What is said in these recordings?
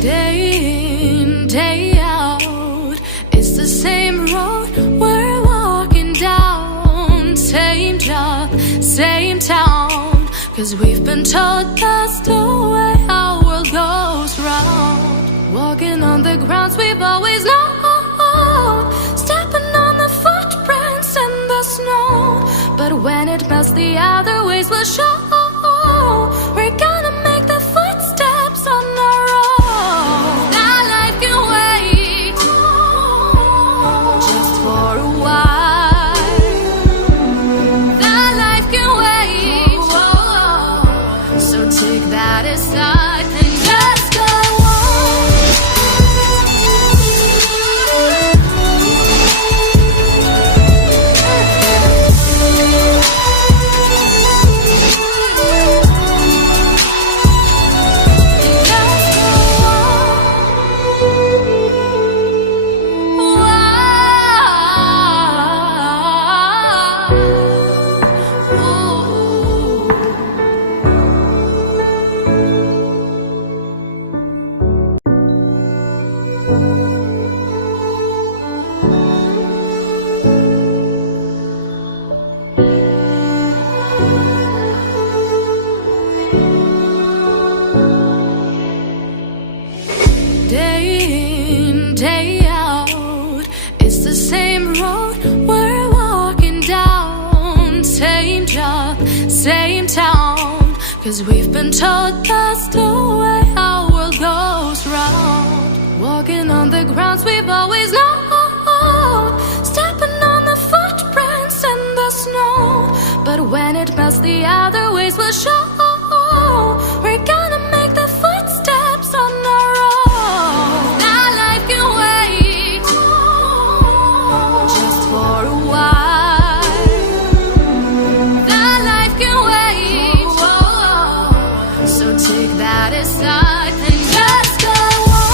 Day in, day out, it's the same road we're walking down. Same job, same town, 'cause we've been told that's the way our world goes round. Walking on the grounds we've always known, stepping on the footprints in the snow. But when it melts, the other ways will show. We're gonna make the footsteps on our own. That life can wait, just for a while. That life can wait, so take that aside and just go on. Day in, day out, it's the same road we're walking down. Same job, same town, 'cause we've been told that's the way our world goes round. Walking on the grounds we've always known, stepping on the footprints in the snow. But when it melts, the other ways will show. We're gonna make the footsteps on our own. That life can wait, just for a while. That life can wait, so take that aside and just go on.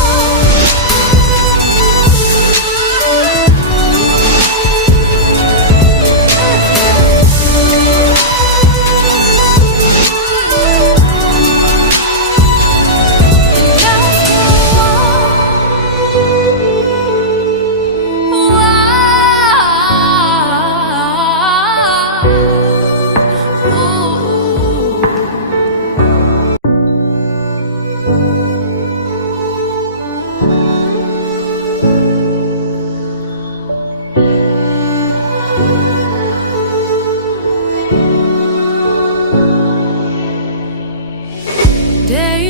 Day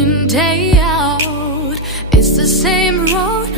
in, day out, it's the same road.